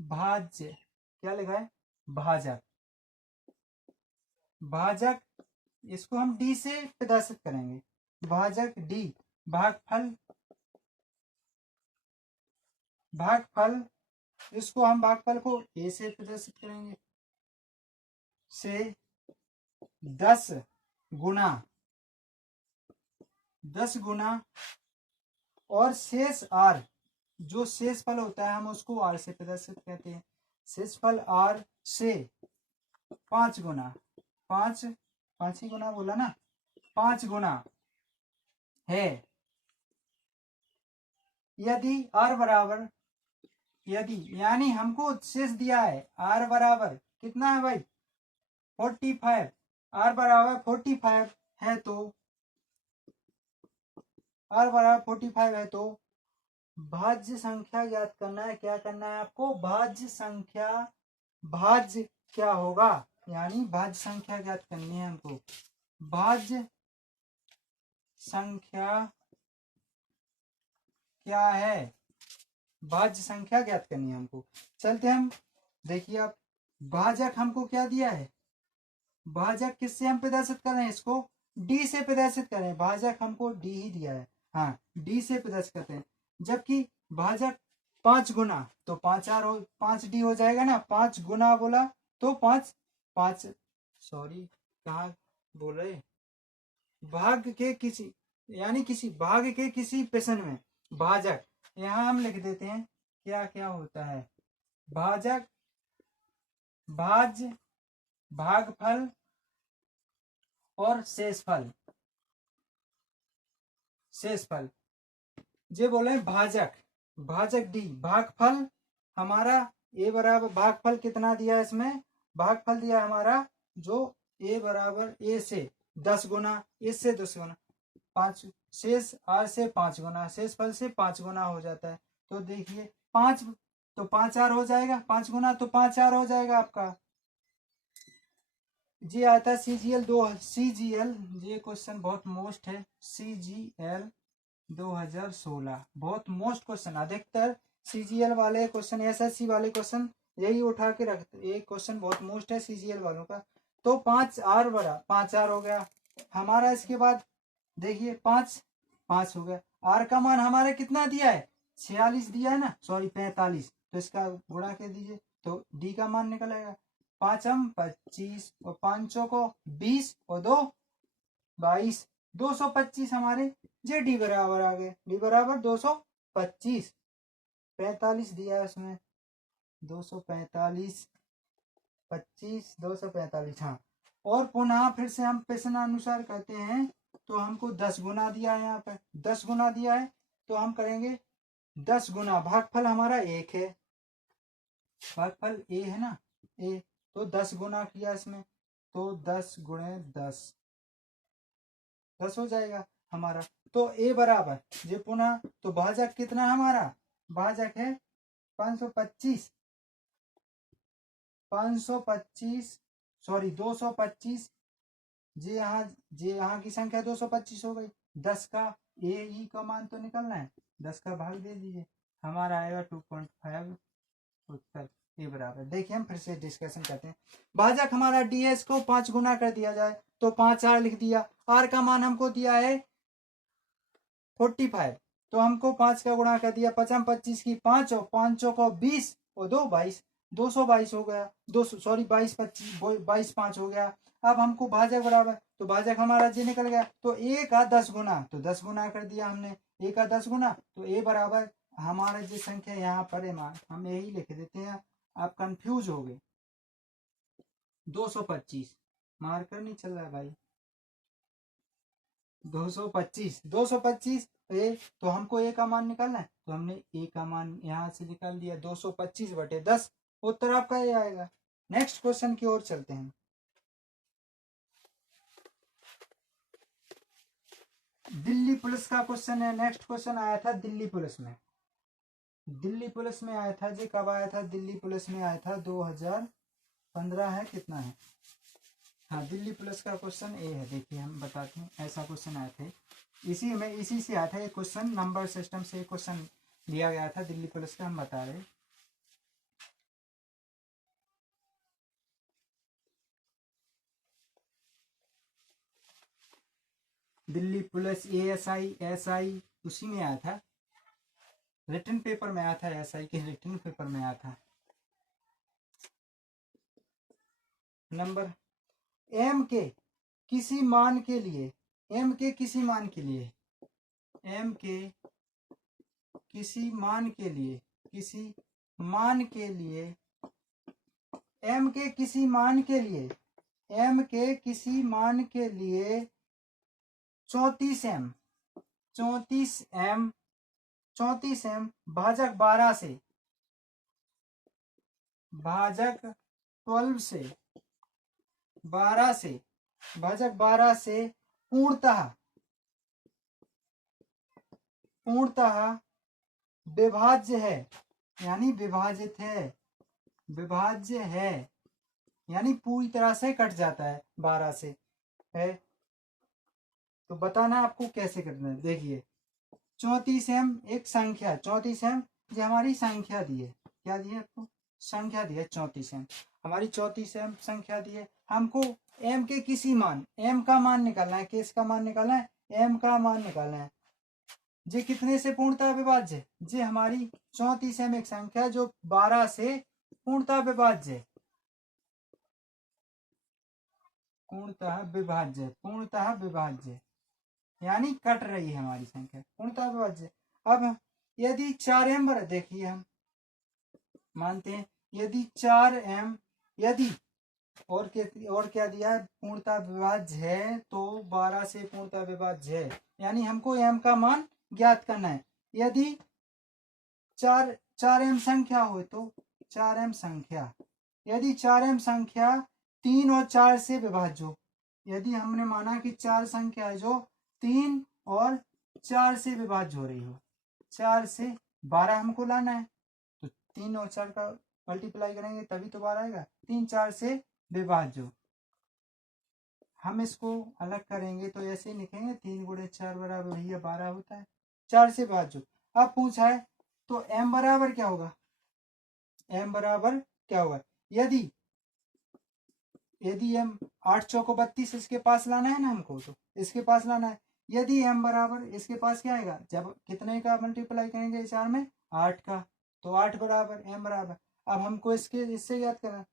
भाज्य, क्या लिखा है? भाजक, भाजक इसको हम डी से प्रदर्शित करेंगे, भाजक डी। भागफल, भागफल इसको हम भागफल को ए से प्रदर्शित करेंगे, से 10 गुना और शेष आर, जो शेष फल होता है हम उसको आर से प्रदर्शित करते हैं। शेष फल आर से 5 गुना, 5 ही गुना बोला ना, 5 गुना है। यदि आर बराबर, यदि यानी हमको शेष दिया है आर बराबर कितना है भाई? 45। आर बराबर 45 है तो, आर बराबर 45 है तो भाज्य संख्या ज्ञात करना है। क्या करना है आपको? भाज्य संख्या, भाज्य क्या होगा, यानी भाज्य संख्या ज्ञात करनी है हमको। भाज्य संख्या क्या है? भाज्य संख्या ज्ञात करनी है हमको। चलते हम, देखिए आप, भाजक हमको क्या दिया है? भाजक किससे हम प्रदर्शित कर रहे हैं? इसको डी से प्रदर्शित कर रहे हैं। भाजक हमको डी ही दिया है, हाँ डी से प्रदर्शित करते हैं। जबकि भाजक 5 गुना, तो 5 डी हो जाएगा ना। 5 गुना बोला तो 5 सॉरी कहाँ बोल रहे, भाग के किसी, यानी किसी भाग के किसी प्रश्न में भाजक, यहाँ हम लिख देते हैं क्या क्या होता है। भाजक, भाज्य, भागफल और शेषफल। शेषफल ये बोले भाजक, भाजक डी, भागफल हमारा ए बराबर, भागफल कितना दिया है इसमें, भागफल दिया हमारा जो ए बराबर ए से 10 गुना, इससे 10 गुना, 5, शेष आर से 5 गुना, शेषफल से 5 गुना हो जाता है। तो देखिए 5 तो 5 आर हो जाएगा, 5 गुना तो 5 आर हो जाएगा आपका। जी आता है CGL 2, CGL ये क्वेश्चन बहुत मोस्ट है, CGL 2016 बहुत मोस्ट क्वेश्चन। अधिकतर CGL वाले क्वेश्चन, SSC वाले क्वेश्चन यही उठा के रखते, ये क्वेश्चन बहुत मोस्ट है CGL वालों का। तो 5 आर बड़ा 5 आर हो गया हमारा। इसके बाद देखिए 5 5 हो गया। आर का मान हमारे कितना दिया है, 46 दिया है ना, सॉरी 45, तो इसका गुणा कर दीजिए तो डी का मान निकल आएगा। 5 25 और 5 को 20 और 2 22, 225 हमारे जे डी बराबर आ गए। डी बराबर 225, 45 दिया है उसमें, 245, 25, 245, हाँ। और पुनः फिर से हम प्रश्न अनुसार करते हैं, तो हमको 10 गुना दिया है, यहाँ पर 10 गुना दिया है, तो हम करेंगे 10 गुना, भागफल हमारा 1 है, भागफल ए है ना, ए, तो 10 गुना किया इसमें, तो 10 गुणे 10 10 हो जाएगा हमारा। तो ए बराबर ये पुनः, तो भाजक कितना हमारा, भाजक है 525, 525 सॉरी 225, जे यहाँ की संख्या 225 हो गई। 10 का ए ई का मान तो निकलना है, 10 का भाग दे दीजिए, हमारा आएगा 2.5 उत्तर ए बराबर। देखिए हम फिर से डिस्कशन करते हैं। भाजक हमारा डीएस को 5 गुना कर दिया जाए तो 5 आर लिख दिया, आर का मान हमको दिया है 45, तो हमको 5 का गुणा कर दिया, 5 25 की 5 और 5 को 20 और 2 22, 222 हो गया, 200 सॉरी 22 25 22 5 हो गया। अब हमको भाजक बराबर, तो भाजक हमारा जे निकल गया, तो ए का 10 गुना, तो 10 गुना कर दिया हमने, ए का 10 गुना, तो ए बराबर हमारा जो संख्या यहाँ पर है मान हम यही लिख देते हैं, आप कंफ्यूज हो गए। 225 मार्कर नहीं चल रहा है भाई, 225 ए, तो हमको ए का मान निकालना है, तो हमने ए का मान यहाँ से निकाल दिया, 225/10 उत्तर आपका ये आएगा। नेक्स्ट क्वेश्चन की ओर चलते हैं। दिल्ली पुलिस का क्वेश्चन है। नेक्स्ट क्वेश्चन आया था दिल्ली पुलिस में, दिल्ली पुलिस में आया था जी, कब आया था, दिल्ली पुलिस में आया था 2015 है, कितना है, हाँ दिल्ली पुलिस का क्वेश्चन ए है। देखिए हम बताते हैं, ऐसा क्वेश्चन आए थे, इसी से आया था ये क्वेश्चन, नंबर सिस्टम से क्वेश्चन लिया गया था दिल्ली पुलिस का, हम बता रहे। दिल्ली पुलिस ASI SI उसी में आया था, रिटन पेपर में आया था, SI के रिटन पेपर में आया था। नंबर m के किसी मान के लिए, m के किसी मान के लिए, m के किसी मान के लिए, किसी मान के लिए, m के किसी मान के लिए, m के किसी मान के लिए 34m, 34m भाजक 12 से, भाजक 12 से, 12 से, भाजक 12 से पूर्णतः विभाज्य है, यानी विभाजित है, विभाज्य है, यानी पूरी तरह से कट जाता है 12 से है। तो बताना आपको कैसे करना है। देखिए 34m एक संख्या, 34m जो हमारी संख्या दी है, क्या दी है आपको, संख्या दी है 34m, हमारी 34m संख्या दी है। हमको m के किसी मान, m का मान निकालना है, किसका मान निकालना है, m का मान निकालना है। जे कितने से पूर्णतः विभाज्य, जे हमारी 34m एक संख्या जो 12 से पूर्णतः विभाज्य, पूर्णतः विभाज्य, पूर्णतः विभाज्य, यानी कट रही है हमारी संख्या, पूर्णतः विभाज्य। अब यदि 4m देखिए हम मानते हैं यदि 4m यदि और क्या दिया है, पूर्णतः विभाज्य है तो 12 से पूर्णतः विभाज्य है, यानी हमको m का मान ज्ञात करना है। यदि 4m संख्या हो तो 4m संख्या, यदि 4m संख्या 3 और 4 से विभाज्य हो, यदि हमने माना कि 4 संख्या है जो 3 और 4 से विभाज्य हो रही हो, 4 से 12 हमको लाना है, तो 3 और 4 का मल्टीप्लाई करेंगे तभी तो 12 आएगा। 3 4 से विभाज्य, हम इसको अलग करेंगे तो ऐसे लिखेंगे 3 गुणे 4 बराबर भैया 12 होता है, 4 से विभाज्य। अब पूछा है तो m बराबर क्या होगा, m बराबर क्या होगा, यदि m 8 चौको 32 इसके पास लाना है ना हमको, तो इसके पास लाना है। यदि m बराबर इसके पास क्या आएगा, जब कितने का मल्टीप्लाई करेंगे 4 में 8 का, तो 8 बराबर m बराबर, अब हमको इससे याद करना,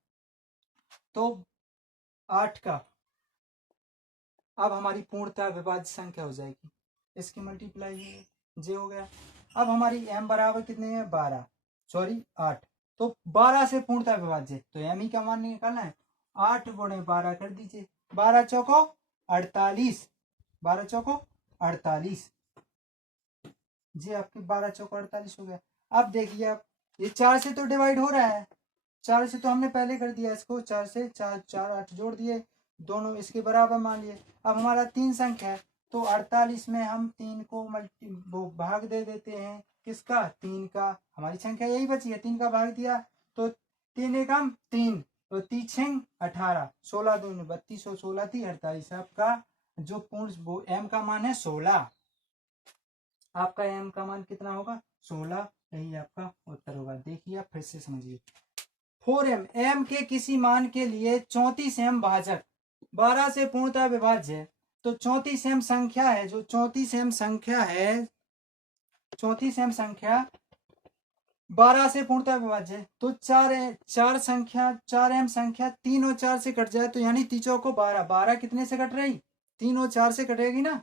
तो 8 का, अब हमारी पूर्णतः विभाज्य संख्या हो जाएगी, इसकी मल्टीप्लाई जे हो गया। अब हमारी m बराबर कितने है 12 सॉरी 8, तो 12 से पूर्णतः विभाज्य, तो m ही का मान निकालना है, 8 गुणे 12 कर दीजिए, 12 चौको 48, 12 चौको 48 जी, आपकी 12 चौको 48 हो गया। अब देखिए आप ये 4 से तो डिवाइड हो रहा है, 4 से तो हमने पहले कर दिया इसको, 4 से 4 4 8 जोड़ दिए, दोनों इसके बराबर मान लिए। अब हमारा 3 संख्या है तो 48 में हम 3 को भाग दे देते हैं, किसका 3 का, हमारी संख्या यही बची है, 3 का भाग दिया तो 3 एकम 3, तो 3 18, 16 दूनी 32 और 16 थी 48, आपका जो पूर्ण m का मान है 16, आपका m का मान कितना होगा 16, यही आपका उत्तर होगा। देखिए आप फिर से समझिए, 4m m के किसी मान के लिए 34m भाजक 12 से पूर्णतः विभाज्य है, तो 34m संख्या है, जो 34m संख्या है, 34m संख्या 12 से पूर्णतः विभाज्य है, तो 4 संख्या 4m संख्या 3 और 4 से कट जाए, तो यानी तीचों को 12, 12 कितने से कट रही, 3 और 4 से कटेगी ना,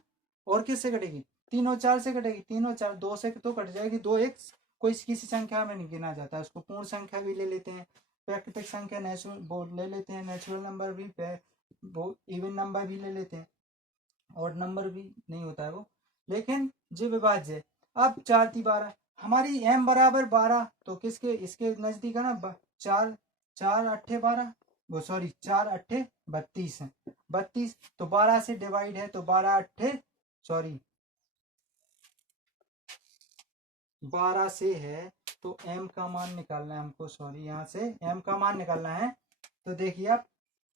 और किससे कटेगी 3 और 4 से कटेगी, 3 और 4 2 से तो कट जाएगी, 2 एक कोई किसी संख्या में नहीं गिना जाता, उसको पूर्ण संख्या भी ले लेते हैं, प्राकृतिक संख्या नेचुरल ले लेते हैं, नेचुरल नंबर भी, इवन नंबर भी ले लेते हैं, और नंबर भी नहीं होता है वो, लेकिन जो विभाज्य। अब 4 × 12, हमारी m बराबर 12, तो किसके इसके नजदीक है ना, 4 4 8 12, वो सॉरी 4 8 32 है, 32 तो 12 से डिवाइड है, तो 12 8 सॉरी 12 से है, तो m का मान निकालना है हमको, सॉरी यहाँ से m का मान निकालना है, तो देखिए आप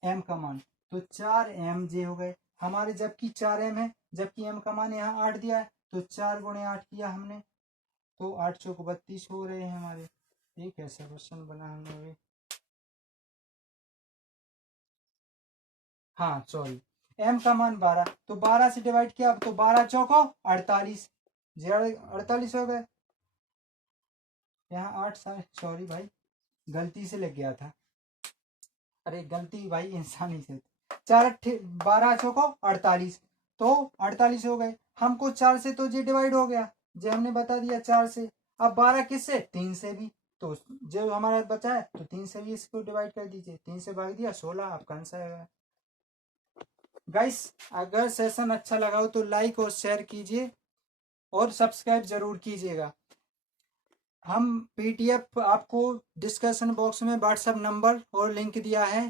m का मान, तो 4m जे हो गए हमारे, जबकि 4m है, जबकि m का मान यहाँ 8 दिया है, तो 4 गुणे 8 किया हमने, तो 8 चौको 32 हो रहे हैं हमारे। एक ऐसा क्वेश्चन बना हमने, हाँ सॉरी m का मान 12, तो 12 से डिवाइड किया, तो 12 चौको 48, 48 हो गए, यहाँ 8 सॉरी भाई गलती से लग गया था, अरे गलती भाई इंसानी से, 4 12 चौको 48, तो 48 हो गए, हमको 4 से तो जे डिवाइड हो गया, जो हमने बता दिया 4 से, अब 12 किससे 3 से भी, तो जो हमारा बचा है तो 3 से भी इसको डिवाइड कर दीजिए, 3 से भाग दिया 16, आपका आंसर है। गाइस अगर सेशन अच्छा लगा हो तो लाइक और शेयर कीजिए और सब्सक्राइब जरूर कीजिएगा। हम PDF आपको डिस्कशन बॉक्स में व्हाट्सएप नंबर और लिंक दिया है,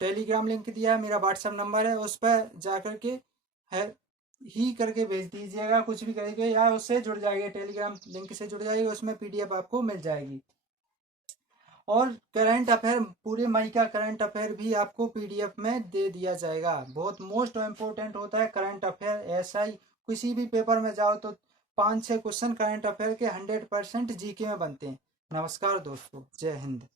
टेलीग्राम लिंक दिया है, मेरा व्हाट्सएप नंबर है, उस पर जा करके है ही करके भेज दीजिएगा, कुछ भी करेंगे या उससे जुड़ जाएगा, टेलीग्राम लिंक से जुड़ जाएगा, उसमें PDF आपको मिल जाएगी। और करंट अफेयर, पूरे मई का करंट अफेयर भी आपको PDF में दे दिया जाएगा, बहुत मोस्ट इम्पोर्टेंट होता है करंट अफेयर, SI किसी भी पेपर में जाओ तो 5-6 क्वेश्चन करंट अफेयर के 100% GK में बनते हैं। नमस्कार दोस्तों, जय हिंद।